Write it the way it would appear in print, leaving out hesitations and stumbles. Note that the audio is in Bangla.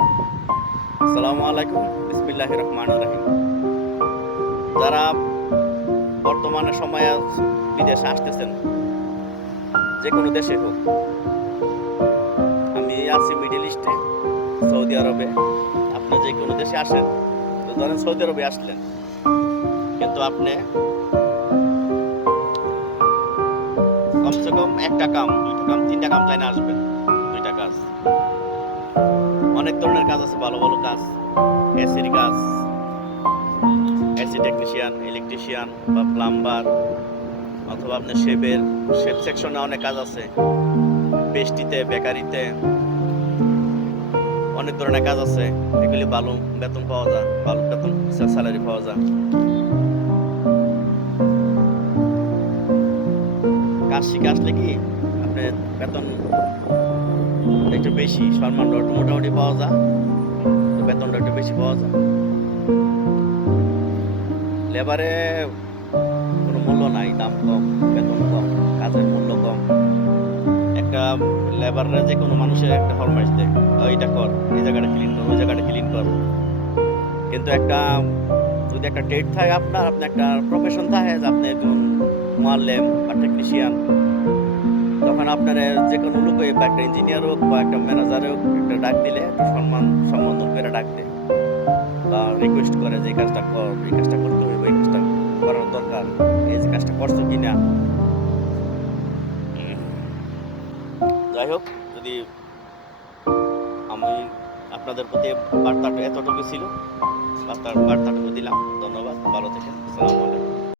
আসসালামু আলাইকুম, বিসমিল্লাহির রহমানির রহিম। যারা বর্তমানে সময়ে বিদেশে আসতেছেন, যে কোনো দেশে হোক, আমি আছি মিডল ইস্টে, সৌদি আরবে। আপনি যে কোনো দেশে আসেন, তো ধরেন সৌদি আরবে আসলেন, কিন্তু আপনি কমসে কম একটা কাম, দুইটা কাম, তিনটা কাম জানা আসবেন। দুইটা কাজ, অনেক ধরনের কাজ আছে, ভালো ভালো কাজ, এসির কাজ, এসি টেকনিশিয়ান, ইলেকট্রিশিয়ান বা প্লাম্বার, অথবা আপনার শেপ সেকশনে অনেক কাজ আছে, পেস্ট্রিতে, বেকারিতে অনেক ধরনের কাজ আছে। এগুলি ভালো বেতন পাওয়া যায়, ভালো বেতন স্যালারি পাওয়া যায়। কাজ শিখে আসলে কি আপনার বেতন একটু বেশি, সম্মানটা একটু মোটামুটি পাওয়া যায়, তো বেতনটা একটু বেশি পাওয়া যায়। লেবারে কোনো মূল্য নাই, দাম কম, বেতন কম, কাজের মূল্য কম। একটা লেবাররা যে কোনো মানুষের একটা ফরমাইশ দেয়, এইটা কর, এই জায়গাটা ক্লিন কর, ওই জায়গাটা ক্লিন কর। কিন্তু একটা যদি একটা ট্রেড থাকে, আপনার আপনি একটা প্রফেশন থাকে যে আপনি একজন মোয়াল্লেম বা টেকনিশিয়ান, তখন আপনার যে কোনো লোকই বা একটা ইঞ্জিনিয়ার হোক বা একটা ম্যানেজার হোক, একটা ডাক দিলে একটু সম্বোধন করে ডাক দেয় বা রিকোয়েস্ট করে যে এই কাজটা কর, এই কাজটা করতে হবে, এই কাজটা করার দরকার, এই যে কাজটা করছো কিনা। যাই হোক, যদি আমি আপনাদের প্রতি বার্তাটা এতটুকু ছিল, বার্তাটুকু দিলাম। ধন্যবাদ, ভালো থেকেন, আসসালামু আলাইকুম।